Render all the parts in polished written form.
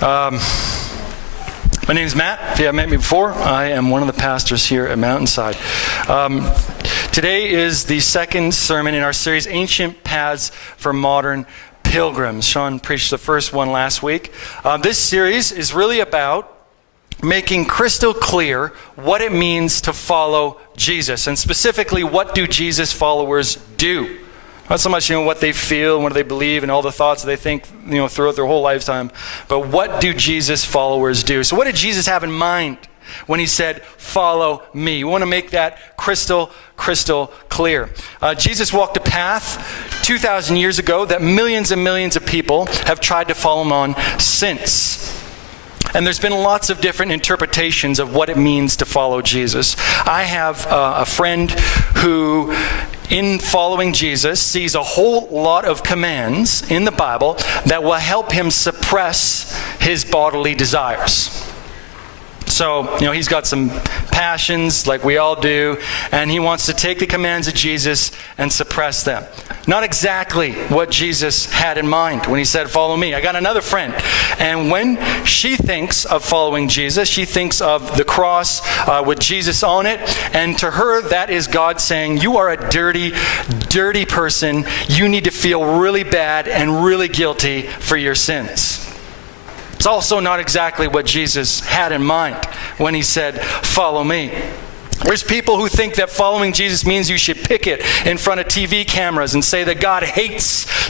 My name is Matt. If you haven't met me before, I am one of the pastors here at Mountainside. Today is the second sermon in our series, Ancient Paths for Modern Pilgrims. Sean preached the first one last week. This series is really about making crystal clear what it means to follow Jesus, and specifically, what do Jesus followers do? Not so much, what they feel and what they believe and all the thoughts that they think, throughout their whole lifetime, but what do Jesus followers do? So what did Jesus have in mind when he said, follow me? We want to make that crystal clear. Jesus walked a path 2,000 years ago that millions and millions of people have tried to follow him on since. And there's been lots of different interpretations of what it means to follow Jesus. I have a friend who, in following Jesus, sees a whole lot of commands in the Bible that will help him suppress his bodily desires. So, he's got some passions like we all do, and he wants to take the commands of Jesus and suppress them. Not exactly what Jesus had in mind when he said, follow me. I got another friend, and when she thinks of following Jesus, she thinks of the cross with Jesus on it, and to her, that is God saying, you are a dirty, dirty person. You need to feel really bad and really guilty for your sins. It's also not exactly what Jesus had in mind when he said, follow me. There's people who think that following Jesus means you should picket in front of TV cameras and say that God hates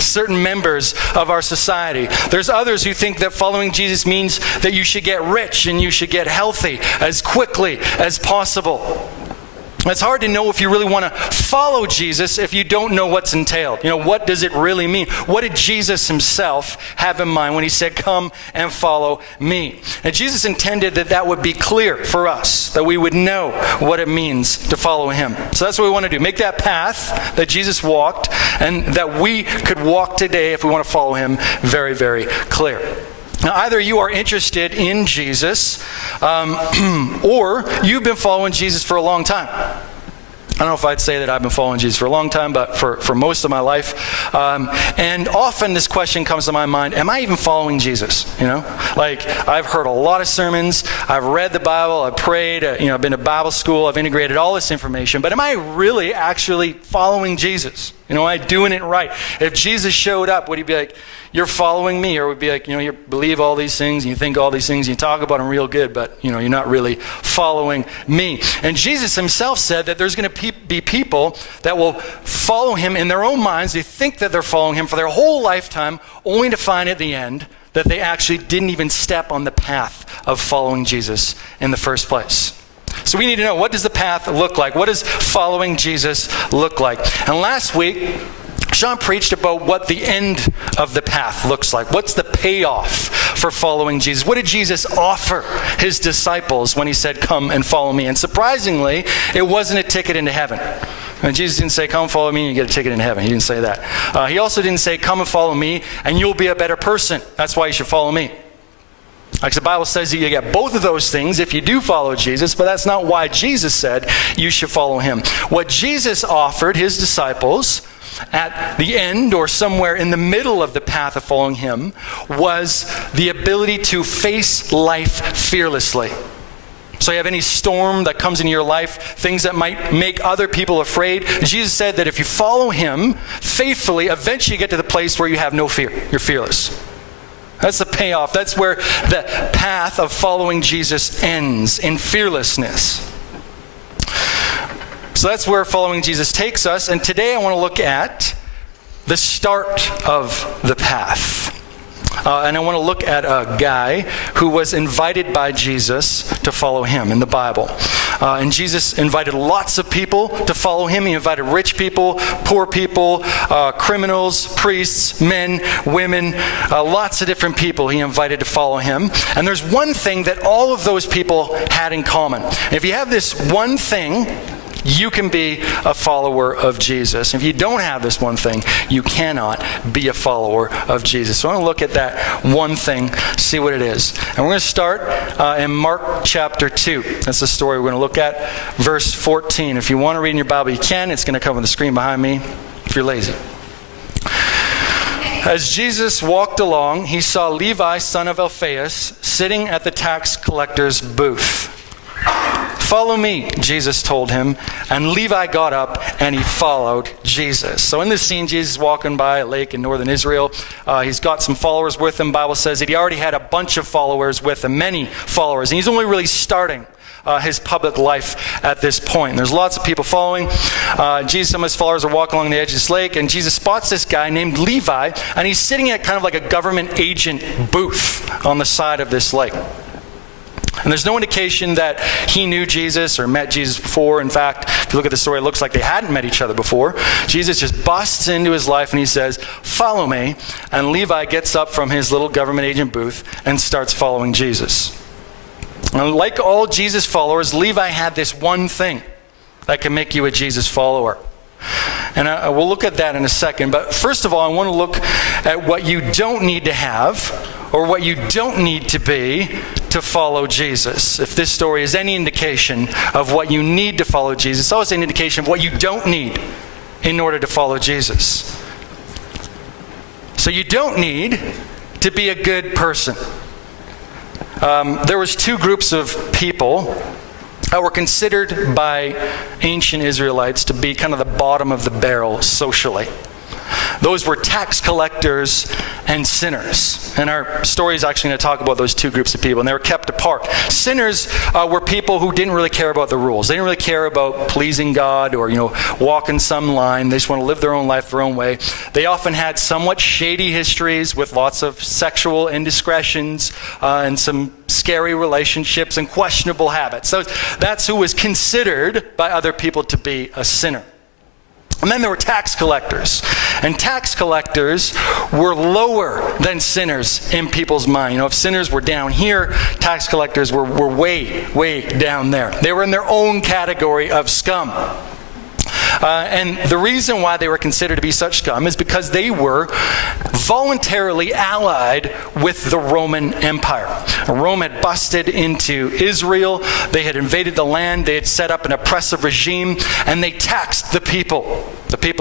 certain members of our society. There's others who think that following Jesus means that you should get rich and you should get healthy as quickly as possible. It's hard to know if you really want to follow Jesus if you don't know what's entailed. What does it really mean? What did Jesus himself have in mind when he said, come and follow me? And Jesus intended that would be clear for us, that we would know what it means to follow him. So that's what we want to do. Make that path that Jesus walked and that we could walk today if we want to follow him very, very clear. Now, either you are interested in Jesus, or you've been following Jesus for a long time. I don't know if I'd say that I've been following Jesus for a long time, but for most of my life. And often this question comes to my mind, am I even following Jesus? I've heard a lot of sermons, I've read the Bible, I've prayed, I've been to Bible school, I've integrated all this information, but am I really actually following Jesus? Am I doing it right? If Jesus showed up, would he be like, you're following me? Or would be like, you believe all these things, and you think all these things, and you talk about them real good, but, you're not really following me. And Jesus himself said that there's going to be people that will follow him in their own minds. They think that they're following him for their whole lifetime, only to find at the end that they actually didn't even step on the path of following Jesus in the first place. So we need to know, what does the path look like? What does following Jesus look like? And last week, Sean preached about what the end of the path looks like. What's the payoff for following Jesus? What did Jesus offer his disciples when he said, come and follow me? And surprisingly, it wasn't a ticket into heaven. And Jesus didn't say, come follow me and you get a ticket into heaven. He didn't say that. He also didn't say, come and follow me and you'll be a better person. That's why you should follow me. Like the Bible says that you get both of those things if you do follow Jesus, but that's not why Jesus said you should follow him. What Jesus offered his disciples at the end or somewhere in the middle of the path of following him was the ability to face life fearlessly. So you have any storm that comes into your life, things that might make other people afraid. Jesus said that if you follow him faithfully, eventually you get to the place where you have no fear. You're fearless. That's the payoff. That's where the path of following Jesus ends, in fearlessness. So that's where following Jesus takes us. And today I want to look at the start of the path. And I want to look at a guy who was invited by Jesus to follow him in the Bible. And Jesus invited lots of people to follow him. He invited rich people, poor people, criminals, priests, men, women, lots of different people he invited to follow him. And there's one thing that all of those people had in common. If you have this one thing, you can be a follower of Jesus. If you don't have this one thing, you cannot be a follower of Jesus. So I want to look at that one thing, see what it is. And we're going to start in Mark chapter 2. That's the story we're going to look at. Verse 14. If you want to read in your Bible, you can. It's going to come on the screen behind me if you're lazy. As Jesus walked along, he saw Levi, son of Alphaeus, sitting at the tax collector's booth. "Follow me," Jesus told him, and Levi got up and he followed Jesus. So in this scene, Jesus is walking by a lake in northern Israel. He's got some followers with him. The Bible says that he already had a bunch of followers with him, many followers, and he's only really starting his public life at this point. And there's lots of people following. Jesus and his followers are walking along the edge of this lake, and Jesus spots this guy named Levi, and he's sitting at kind of like a government agent booth on the side of this lake. And there's no indication that he knew Jesus or met Jesus before. In fact, if you look at the story, it looks like they hadn't met each other before. Jesus just busts into his life and he says, "Follow me." And Levi gets up from his little government agent booth and starts following Jesus. And like all Jesus followers, Levi had this one thing that can make you a Jesus follower. And we'll look at that in a second. But first of all, I want to look at what you don't need to have or what you don't need to be to follow Jesus. If this story is any indication of what you need to follow Jesus, it's also an indication of what you don't need in order to follow Jesus. So you don't need to be a good person. There was two groups of people that were considered by ancient Israelites to be kind of the bottom of the barrel socially. Those were tax collectors and sinners. And our story is actually going to talk about those two groups of people, and they were kept apart. Sinners were people who didn't really care about the rules. They didn't really care about pleasing God or, walking some line. They just want to live their own life their own way. They often had somewhat shady histories with lots of sexual indiscretions and some scary relationships and questionable habits. So that's who was considered by other people to be a sinner. And then there were tax collectors. And tax collectors were lower than sinners in people's mind. If sinners were down here, tax collectors were way, way down there. They were in their own category of scum. And the reason why they were considered to be such scum is because they were voluntarily allied with the Roman Empire. Rome had busted into Israel. They had invaded the land. They had set up an oppressive regime, and they taxed the people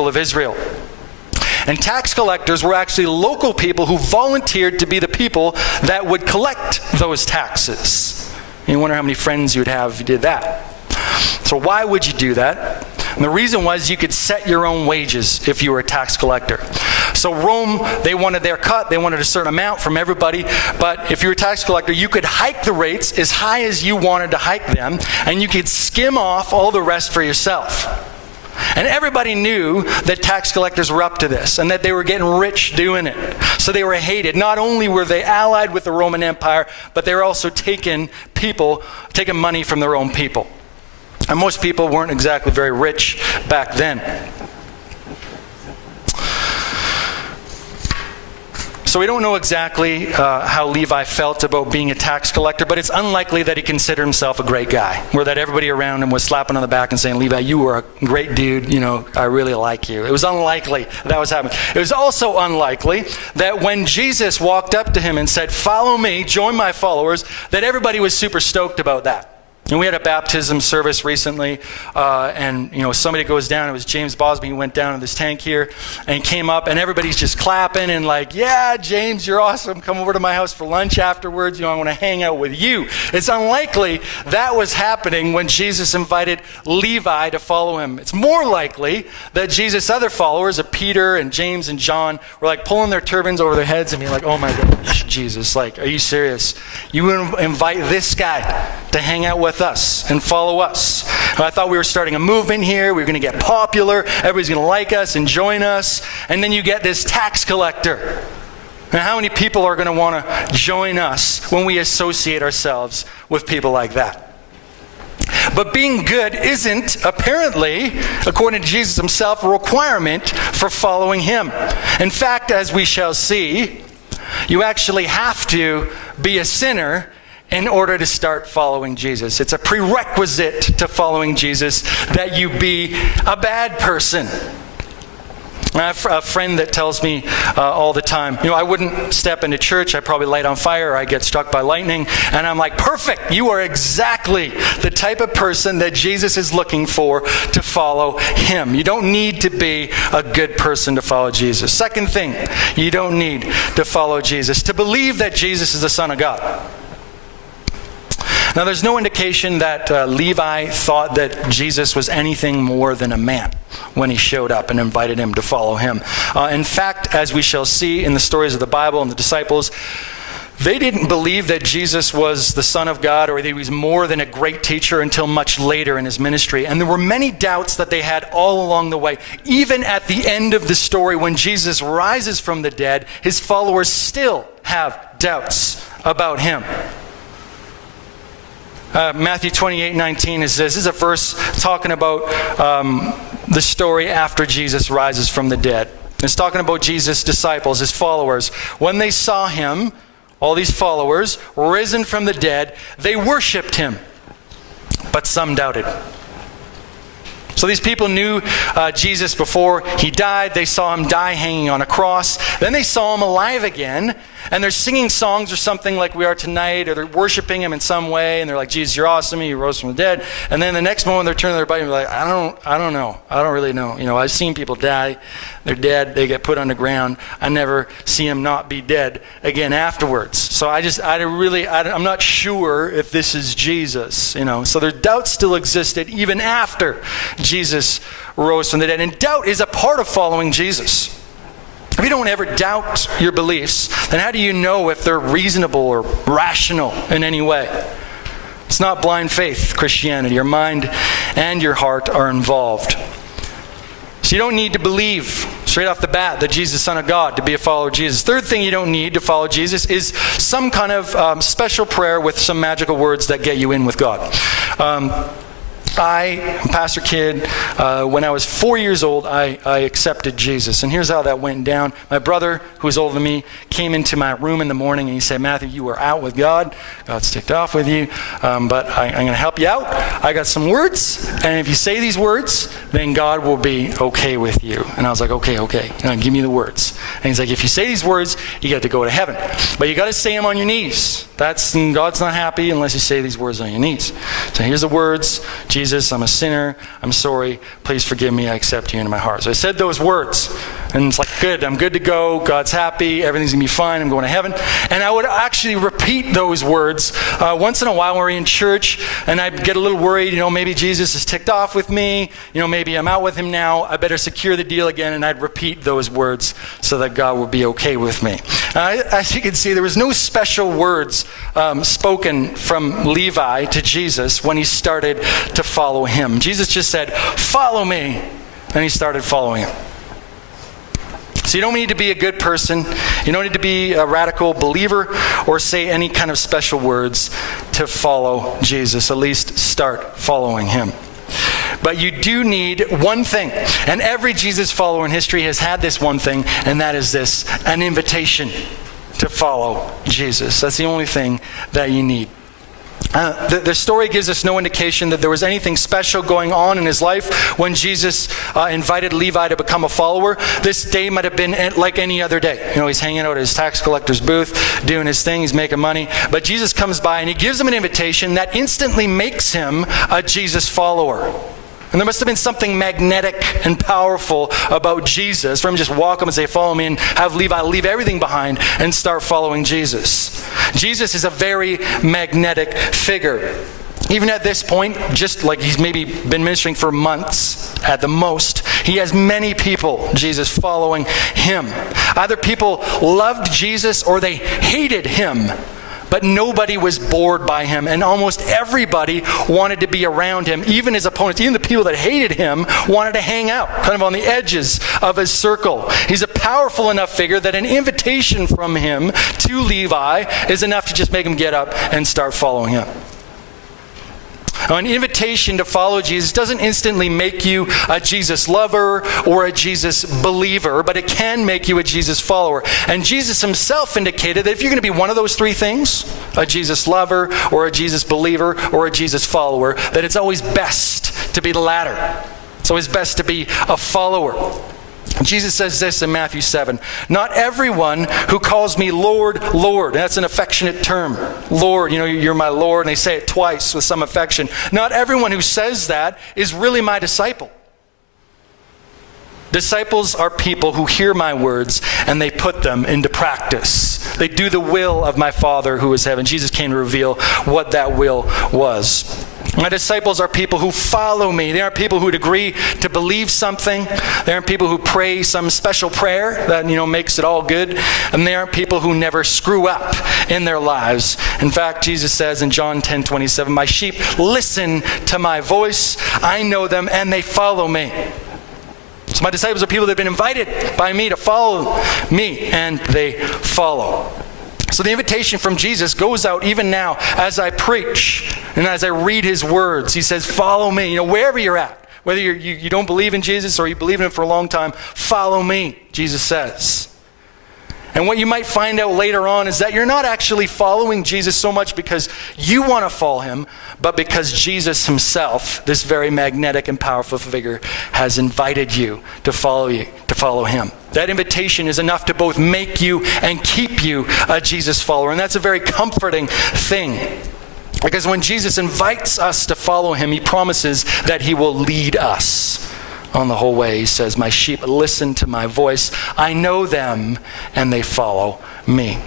of Israel. And tax collectors were actually local people who volunteered to be the people that would collect those taxes. And you wonder how many friends you would have if you did that. So why would you do that? And the reason was you could set your own wages if you were a tax collector. So Rome, they wanted their cut. They wanted a certain amount from everybody. But if you were a tax collector, you could hike the rates as high as you wanted to hike them, and you could skim off all the rest for yourself. And everybody knew that tax collectors were up to this and that they were getting rich doing it. So they were hated. Not only were they allied with the Roman Empire, but they were also taking money from their own people. And most people weren't exactly very rich back then. So we don't know exactly how Levi felt about being a tax collector, but it's unlikely that he considered himself a great guy, or that everybody around him was slapping on the back and saying, "Levi, you were a great dude, I really like you." It was unlikely that was happening. It was also unlikely that when Jesus walked up to him and said, "Follow me, join my followers," that everybody was super stoked about that. And we had a baptism service recently, and somebody goes down. It was James Bosby. He went down in this tank here, and he came up, and everybody's just clapping and like, "Yeah, James, you're awesome. Come over to my house for lunch afterwards. I want to hang out with you." It's unlikely that was happening when Jesus invited Levi to follow him. It's more likely that Jesus' other followers, of Peter and James and John, were like pulling their turbans over their heads and being like, "Oh my gosh, Jesus, are you serious? You invite this guy to hang out with us and follow us? And I thought we were starting a movement here. We were going to get popular. Everybody's going to like us and join us. And then you get this tax collector. And how many people are going to want to join us when we associate ourselves with people like that?" But being good isn't, apparently, according to Jesus himself, a requirement for following him. In fact, as we shall see, you actually have to be a sinner in order to start following Jesus. It's a prerequisite to following Jesus that you be a bad person. And I have a friend that tells me all the time, I wouldn't step into church. I'd probably light on fire or I'd get struck by lightning. And I'm like, perfect. You are exactly the type of person that Jesus is looking for to follow him. You don't need to be a good person to follow Jesus. Second thing, you don't need to follow Jesus, to believe that Jesus is the Son of God. Now, there's no indication that Levi thought that Jesus was anything more than a man when he showed up and invited him to follow him. In fact, as we shall see in the stories of the Bible and the disciples, they didn't believe that Jesus was the Son of God or that he was more than a great teacher until much later in his ministry. And there were many doubts that they had all along the way. Even at the end of the story, when Jesus rises from the dead, his followers still have doubts about him. Matthew 28:19 is this. This is a verse talking about the story after Jesus rises from the dead. It's talking about Jesus' disciples, his followers. When they saw him, all these followers, risen from the dead, they worshipped him, but some doubted. So these people knew Jesus before he died. They saw him die hanging on a cross. Then they saw him alive again, and they're singing songs or something like we are tonight, or they're worshiping him in some way, and they're like, Jesus, you're awesome, you rose from the dead. And then the next moment they're turning their body and they're like, I don't know. I don't really know. I've seen people die. They're dead. They get put on the ground. I never see them not be dead again afterwards. So I'm not sure if this is Jesus, So their doubts still existed even after Jesus rose from the dead. And doubt is a part of following Jesus. If you don't ever doubt your beliefs, then how do you know if they're reasonable or rational in any way? It's not blind faith, Christianity. Your mind and your heart are involved. So you don't need to believe straight off the bat that Jesus is the Son of God to be a follower of Jesus. Third thing you don't need to follow Jesus is some kind of special prayer with some magical words that get you in with God. I'm a pastor kid. When I was 4 years old, I accepted Jesus. And here's how that went down. My brother, who was older than me, came into my room in the morning and he said, Matthew, you are out with God. God's ticked off with you. But I'm going to help you out. I got some words. And if you say these words, then God will be okay with you. And I was like, okay. Give me the words. And he's like, if you say these words, you get to go to heaven. But you got to say them on your knees. God's not happy unless you say these words on your knees. So here's the words. Jesus, I'm a sinner. I'm sorry. Please forgive me. I accept you into my heart. So I said those words. And it's like, good. I'm good to go. God's happy. Everything's going to be fine. I'm going to heaven. And I would actually repeat those words once in a while when we're in church. And I'd get a little worried. Maybe Jesus is ticked off with me. Maybe I'm out with him now. I better secure the deal again. And I'd repeat those words so that God would be okay with me. As you can see, there was no special words spoken from Levi to Jesus when he started to follow him. Jesus just said, follow me. And he started following him. So you don't need to be a good person. You don't need to be a radical believer or say any kind of special words to follow Jesus. At least start following him. But you do need one thing. And every Jesus follower in history has had this one thing, and that is this, an invitation to follow Jesus. That's the only thing that you need. The story gives us no indication that there was anything special going on in his life when Jesus invited Levi to become a follower. This day might have been like any other day. He's hanging out at his tax collector's booth, doing his thing, he's making money. But Jesus comes by and he gives him an invitation that instantly makes him a Jesus follower. And there must have been something magnetic and powerful about Jesus for him to just walk up and say, follow me, and have Levi leave everything behind and start following Jesus. Jesus is a very magnetic figure. Even at this point, just like he's maybe been ministering for months at the most, he has many people, Jesus, following him. Either people loved Jesus or they hated him. But nobody was bored by him, and almost everybody wanted to be around him. Even his opponents, even the people that hated him, wanted to hang out, kind of on the edges of his circle. He's a powerful enough figure that an invitation from him to Levi is enough to just make him get up and start following him. Now, an invitation to follow Jesus doesn't instantly make you a Jesus lover or a Jesus believer, but it can make you a Jesus follower. And Jesus himself indicated that if you're going to be one of those three things, a Jesus lover or a Jesus believer or a Jesus follower, that it's always best to be the latter. It's always best to be a follower. Jesus says this in Matthew 7, "Not everyone who calls me Lord, Lord," that's an affectionate term, Lord, you're my Lord, and they say it twice with some affection. "Not everyone who says that is really my disciple. Disciples are people who hear my words and they put them into practice. They do the will of my Father who is heaven." Jesus came to reveal what that will was. My disciples are people who follow me. They aren't people who would agree to believe something. They aren't people who pray some special prayer that, makes it all good. And they aren't people who never screw up in their lives. In fact, Jesus says in John 10:27, "My sheep listen to my voice. I know them and they follow me." So my disciples are people that have been invited by me to follow me, and they follow. So the invitation from Jesus goes out even now as I preach and as I read his words. He says, follow me. Wherever you're at, whether you don't believe in Jesus or you believe in him for a long time, follow me, Jesus says. And what you might find out later on is that you're not actually following Jesus so much because you want to follow him, but because Jesus himself, this very magnetic and powerful figure, has invited you to follow him. That invitation is enough to both make you and keep you a Jesus follower. And that's a very comforting thing. Because when Jesus invites us to follow him, he promises that he will lead us on the whole way. He says, "My sheep listen to my voice. I know them and they follow me."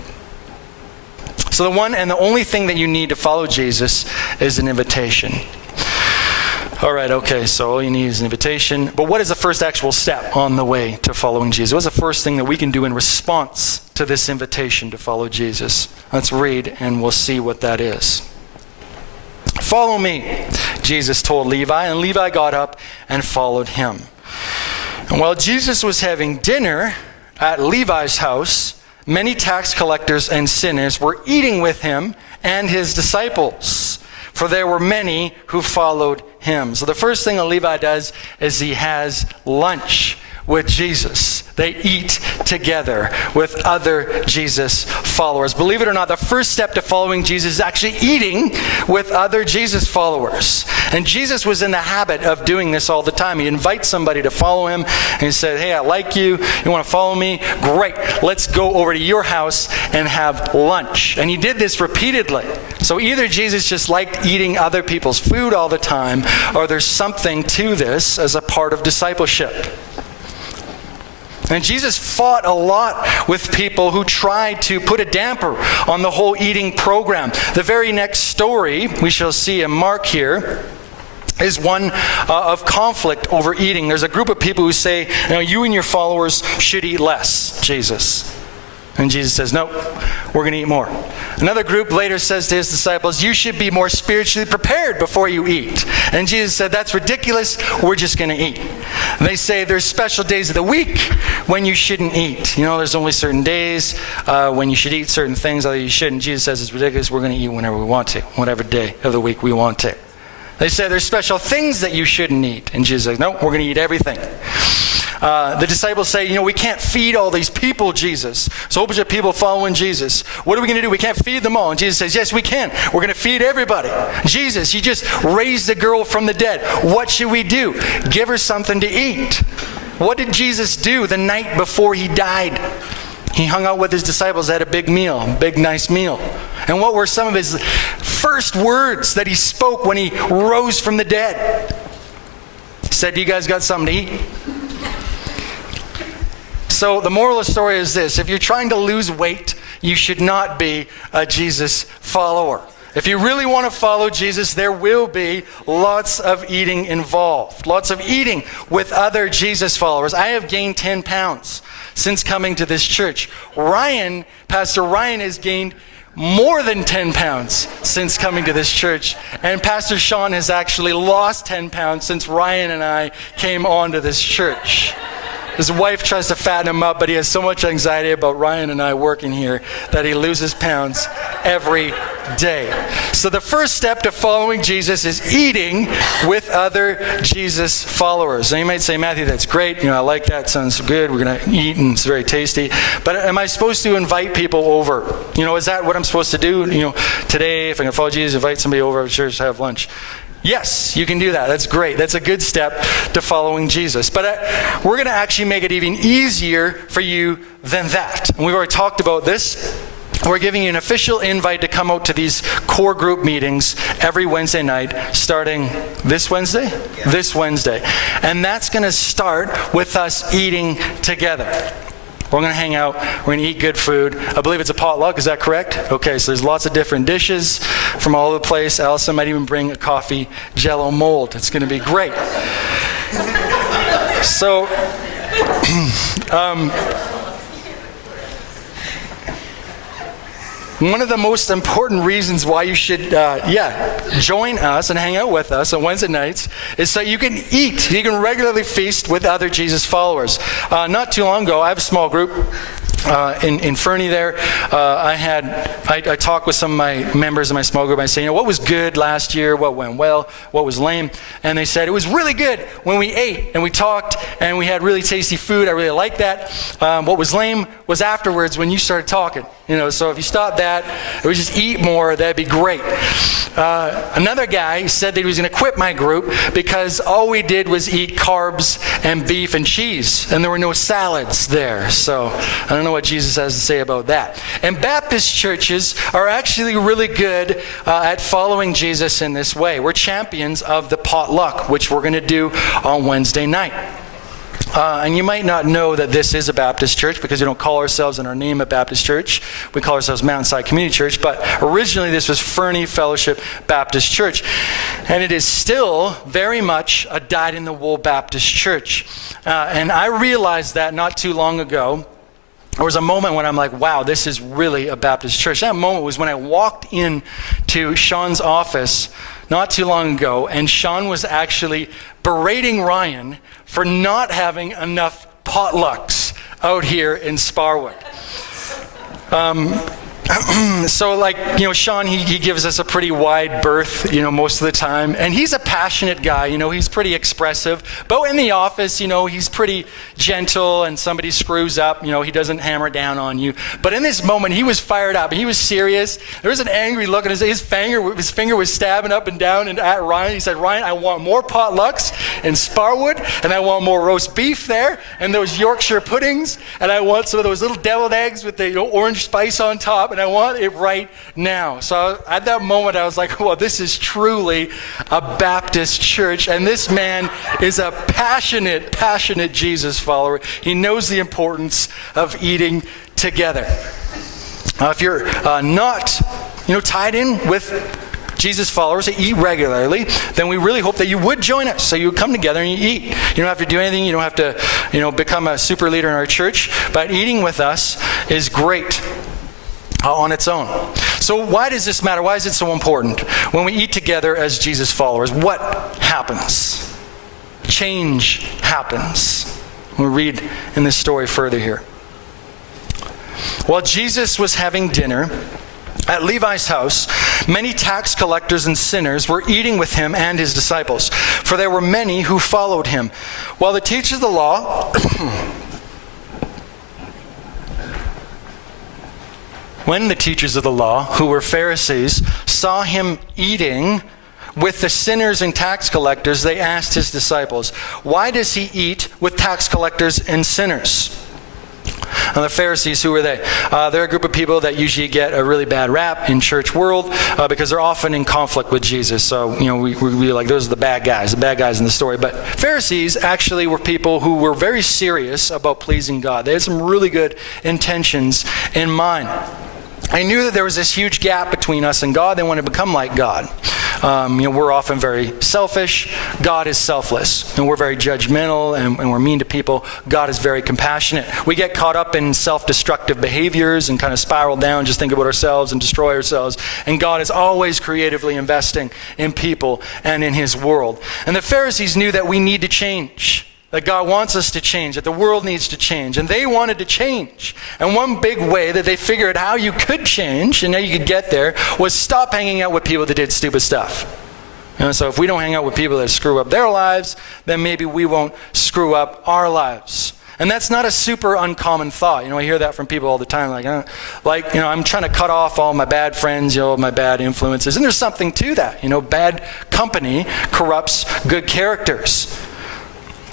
So the one and the only thing that you need to follow Jesus is an invitation. All right, okay, so all you need is an invitation. But what is the first actual step on the way to following Jesus? What's the first thing that we can do in response to this invitation to follow Jesus? Let's read and we'll see what that is. "Follow me," Jesus told Levi, and Levi got up and followed him. And while Jesus was having dinner at Levi's house, many tax collectors and sinners were eating with him and his disciples, for there were many who followed him. So the first thing that Levi does is he has lunch with Jesus. They eat together with other Jesus followers. Believe it or not, the first step to following Jesus is actually eating with other Jesus followers. And Jesus was in the habit of doing this all the time. He invites somebody to follow him, and he said, "Hey, I like you. You want to follow me? Great. Let's go over to your house and have lunch." And he did this repeatedly. So either Jesus just liked eating other people's food all the time, or there's something to this as a part of discipleship. And Jesus fought a lot with people who tried to put a damper on the whole eating program. The very next story we shall see in Mark here is one of conflict over eating. There's a group of people who say, you and your followers should eat less, Jesus. And Jesus says, no, we're going to eat more. Another group later says to his disciples, you should be more spiritually prepared before you eat. And Jesus said, that's ridiculous. We're just going to eat. And they say there's special days of the week when you shouldn't eat. There's only certain days when you should eat certain things, other you shouldn't. Jesus says it's ridiculous. We're going to eat whenever we want to, whatever day of the week we want to. They say there's special things that you shouldn't eat. And Jesus says, no, we're going to eat everything. The disciples say, we can't feed all these people, Jesus. So a whole bunch of people following Jesus. What are we going to do? We can't feed them all. And Jesus says, yes, we can. We're going to feed everybody. Jesus, you just raised a girl from the dead. What should we do? Give her something to eat. What did Jesus do the night before he died? He hung out with his disciples, had a big meal, a big nice meal. And what were some of his first words that he spoke when he rose from the dead? He said, you guys got something to eat? So the moral of the story is this. If you're trying to lose weight, you should not be a Jesus follower. If you really want to follow Jesus, there will be lots of eating involved. Lots of eating with other Jesus followers. I have gained 10 pounds since coming to this church. Pastor Ryan has gained more than 10 pounds since coming to this church. And Pastor Sean has actually lost 10 pounds since Ryan and I came onto this church. His wife tries to fatten him up, but he has so much anxiety about Ryan and I working here that he loses pounds every day. So the first step to following Jesus is eating with other Jesus followers. And you might say, Matthew, that's great. I like that. Sounds good. We're going to eat and it's very tasty. But am I supposed to invite people over? Is that what I'm supposed to do? Today, if I'm going to follow Jesus, invite somebody over to church to have lunch. Yes, you can do that. That's great. That's a good step to following Jesus. But we're going to actually make it even easier for you than that. And we've already talked about this. We're giving you an official invite to come out to these core group meetings every Wednesday night, starting this Wednesday? Yeah. This Wednesday. And that's going to start with us eating together. We're going to hang out. We're going to eat good food. I believe it's a potluck. Is that correct? Okay, so there's lots of different dishes from all over the place. Allison might even bring a coffee Jell-O mold. It's going to be great. So, one of the most important reasons why you should, join us and hang out with us on Wednesday nights is so you can eat. You can regularly feast with other Jesus followers. Not too long ago, I have a small group in Fernie there. I talked with some of my members of my small group. I said, what was good last year? What went well? What was lame? And they said, it was really good when we ate and we talked and we had really tasty food. I really liked that. What was lame was afterwards when you started talking. So if you stop that, or we just eat more, that'd be great. Another guy said that he was going to quit my group because all we did was eat carbs and beef and cheese, and there were no salads there. So I don't know what Jesus has to say about that. And Baptist churches are actually really good at following Jesus in this way. We're champions of the potluck, which we're going to do on Wednesday night. And you might not know that this is a Baptist church because we don't call ourselves in our name a Baptist church. We call ourselves Mountainside Community Church. But originally this was Fernie Fellowship Baptist Church. And it is still very much a dyed-in-the-wool Baptist church. And I realized that not too long ago. There was a moment when I'm like, wow, this is really a Baptist church. That moment was when I walked into Sean's office not too long ago, and Sean was actually berating Ryan for not having enough potlucks out here in Sparwood. So Sean, he gives us a pretty wide berth, most of the time. And he's a passionate guy, he's pretty expressive. But in the office, he's pretty gentle, and somebody screws up, he doesn't hammer down on you. But in this moment, he was fired up. He was serious. There was an angry look on his finger was stabbing up and down and at Ryan. He said, Ryan, I want more potlucks in Sparwood, and I want more roast beef there, and those Yorkshire puddings, and I want some of those little deviled eggs with the orange spice on top, and I want it right now. So at that moment, I was like, well, this is truly a Baptist church. And this man is a passionate Jesus follower. He knows the importance of eating together. If you're not, tied in with Jesus followers that eat regularly, then we really hope that you would join us. So you come together and you eat. You don't have to do anything. You don't have to, become a super leader in our church. But eating with us is great. On its own. So why does this matter? Why is it so important? When we eat together as Jesus followers, what happens? Change happens. We'll read in this story further here. While Jesus was having dinner at Levi's house, many tax collectors and sinners were eating with him and his disciples, for there were many who followed him. While the teachers of the law When the teachers of the law, who were Pharisees, saw him eating with the sinners and tax collectors, they asked his disciples, why does he eat with tax collectors and sinners? And the Pharisees, who were they? They're a group of people that usually get a really bad rap in church world because they're often in conflict with Jesus. So, we like, those are the bad guys in the story. But Pharisees actually were people who were very serious about pleasing God. They had some really good intentions in mind. I knew that there was this huge gap between us and God. They wanted to become like God. We're often very selfish. God is selfless. And we're very judgmental and we're mean to people. God is very compassionate. We get caught up in self-destructive behaviors and kind of spiral down, just think about ourselves and destroy ourselves. And God is always creatively investing in people and in his world. And the Pharisees knew that we need to change. That God wants us to change, that the world needs to change. And they wanted to change. And one big way that they figured how you could change and how you could get there was stop hanging out with people that did stupid stuff. So if we don't hang out with people that screw up their lives, then maybe we won't screw up our lives. And that's not a super uncommon thought. I hear that from people all the time. I'm trying to cut off all my bad friends, my bad influences. And there's something to that. Bad company corrupts good characters.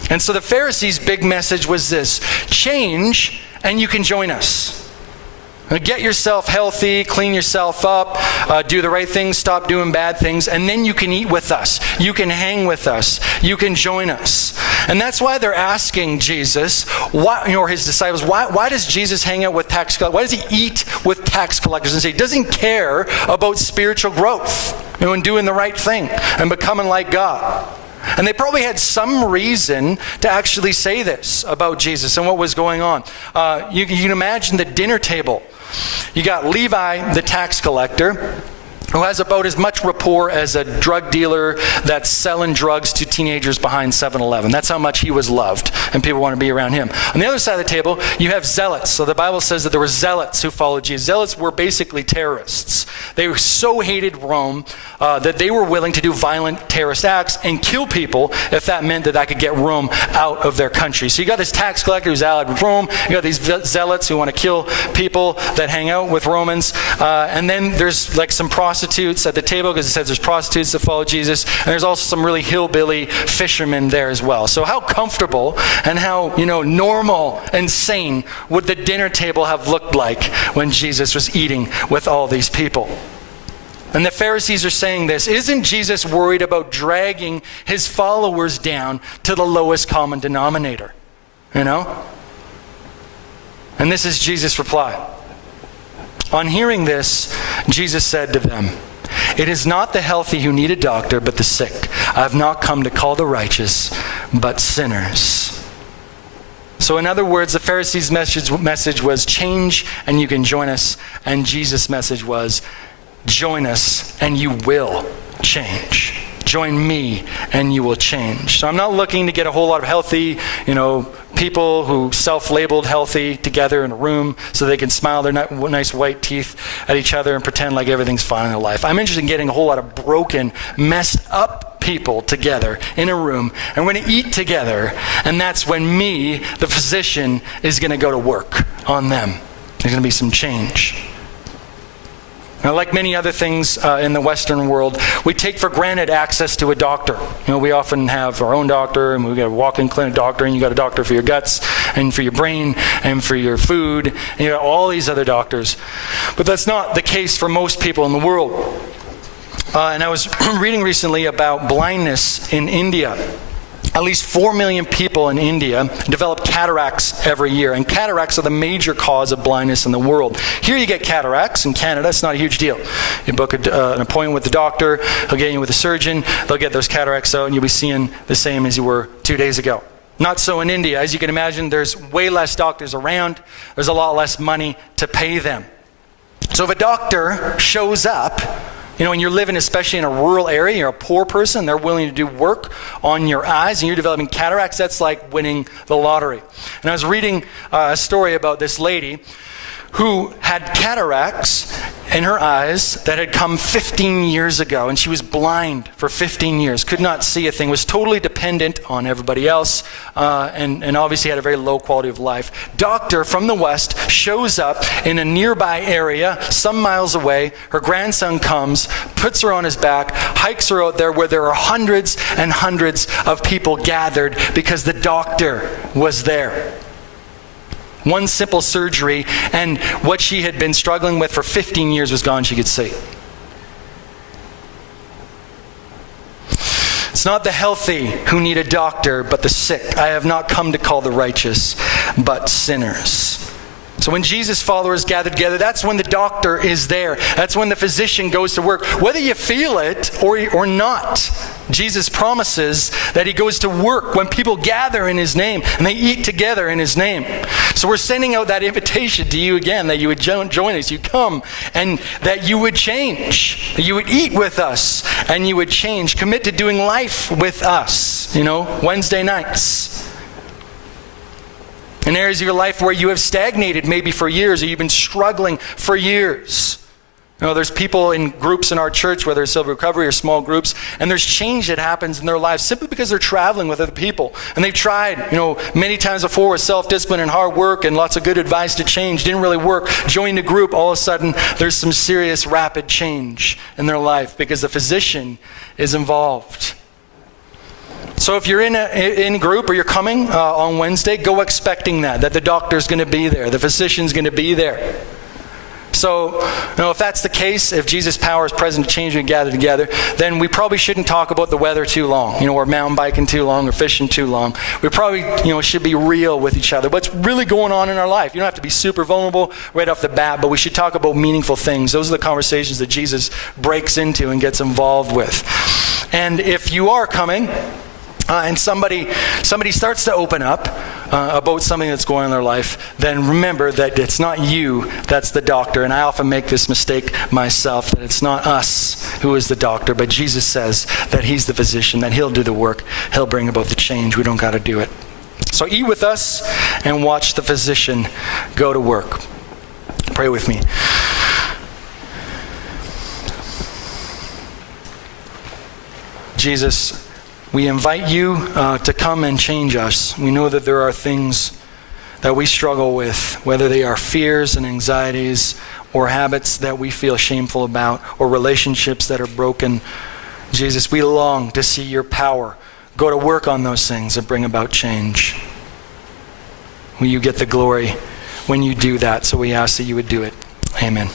And so the Pharisees' big message was this: change and you can join us. Get yourself healthy, clean yourself up, do the right things, stop doing bad things, and then you can eat with us. You can hang with us. You can join us. And that's why they're asking Jesus, or his disciples, why does Jesus hang out with tax collectors? Why does he eat with tax collectors? And say he doesn't care about spiritual growth, and doing the right thing and becoming like God. And they probably had some reason to actually say this about Jesus and what was going on. You can imagine the dinner table. You got Levi, the tax collector, who has about as much rapport as a drug dealer that's selling drugs to teenagers behind 7-Eleven. That's how much he was loved, and people want to be around him. On the other side of the table, you have zealots. So the Bible says that there were zealots who followed Jesus. Zealots were basically terrorists. They so hated Rome that they were willing to do violent terrorist acts and kill people if that meant that could get Rome out of their country. So you got this tax collector who's allied with Rome. You got these zealots who want to kill people that hang out with Romans. And then there's like some prostitutes at the table, because it says there's prostitutes that follow Jesus, and there's also some really hillbilly fishermen there as well. So how comfortable and how normal and sane would the dinner table have looked like when Jesus was eating with all these people? And the Pharisees are saying this: isn't Jesus worried about dragging his followers down to the lowest common denominator? And this is Jesus' reply. On hearing this, Jesus said to them, "It is not the healthy who need a doctor, but the sick. I have not come to call the righteous, but sinners." So in other words, the Pharisees' message was change and you can join us. And Jesus' message was join us and you will change. Join me and you will change. So I'm not looking to get a whole lot of healthy, people who self-labeled healthy together in a room so they can smile their nice white teeth at each other and pretend like everything's fine in their life. I'm interested in getting a whole lot of broken, messed up people together in a room, and we're going to eat together, and that's when me, the physician, is going to go to work on them. There's going to be some change. Now, like many other things in the Western world, we take for granted access to a doctor. We often have our own doctor, and we got a walk-in clinic doctor, and you got a doctor for your guts, and for your brain, and for your food, and you got all these other doctors. But that's not the case for most people in the world. And I was reading recently about blindness in India. At least 4 million people in India develop cataracts every year, and cataracts are the major cause of blindness in the world. Here you get cataracts in Canada, it's not a huge deal. You book an appointment with the doctor, he'll get you with a surgeon, they'll get those cataracts out, and you'll be seeing the same as you were 2 days ago. Not so in India. As you can imagine, there's way less doctors around, there's a lot less money to pay them. So if a doctor shows up, and you're living especially in a rural area, you're a poor person, they're willing to do work on your eyes, and you're developing cataracts, that's like winning the lottery. And I was reading a story about this lady who had cataracts in her eyes that had come 15 years ago, and she was blind for 15 years, could not see a thing, was totally dependent on everybody else, and obviously had a very low quality of life. Doctor from the West shows up in a nearby area, some miles away. Her grandson comes, puts her on his back, hikes her out there where there are hundreds and hundreds of people gathered because the doctor was there. One simple surgery, and what she had been struggling with for 15 years was gone. She could see. It's not the healthy who need a doctor, but the sick. I have not come to call the righteous, but sinners. So when Jesus' followers gather together, that's when the doctor is there. That's when the physician goes to work. Whether you feel it or not, Jesus promises that he goes to work when people gather in his name and they eat together in his name. So we're sending out that invitation to you again, that you would join us, you come, and that you would change, that you would eat with us, and you would change. Commit to doing life with us, Wednesday nights. In areas of your life where you have stagnated maybe for years, or you've been struggling for years. There's people in groups in our church, whether it's Silver Recovery or small groups, and there's change that happens in their lives simply because they're traveling with other people. And they've tried, many times before with self-discipline and hard work and lots of good advice to change. Didn't really work. Joined a group, all of a sudden, there's some serious, rapid change in their life because the physician is involved. So if you're in a group or you're coming on Wednesday, go expecting that the doctor's going to be there, the physician's going to be there. So, if that's the case, if Jesus' power is present to change and gather together, then we probably shouldn't talk about the weather too long, or mountain biking too long or fishing too long. We probably, should be real with each other. What's really going on in our life? You don't have to be super vulnerable right off the bat, but we should talk about meaningful things. Those are the conversations that Jesus breaks into and gets involved with. And if you are coming, and somebody starts to open up about something that's going on in their life, then remember that it's not you that's the doctor. And I often make this mistake myself, that it's not us who is the doctor, but Jesus says that he's the physician, that he'll do the work, he'll bring about the change. We don't got to do it. So eat with us and watch the physician go to work. Pray with me. Jesus, we invite you to come and change us. We know that there are things that we struggle with, whether they are fears and anxieties or habits that we feel shameful about or relationships that are broken. Jesus, we long to see your power go to work on those things and bring about change. Will you get the glory when you do that? So we ask that you would do it. Amen.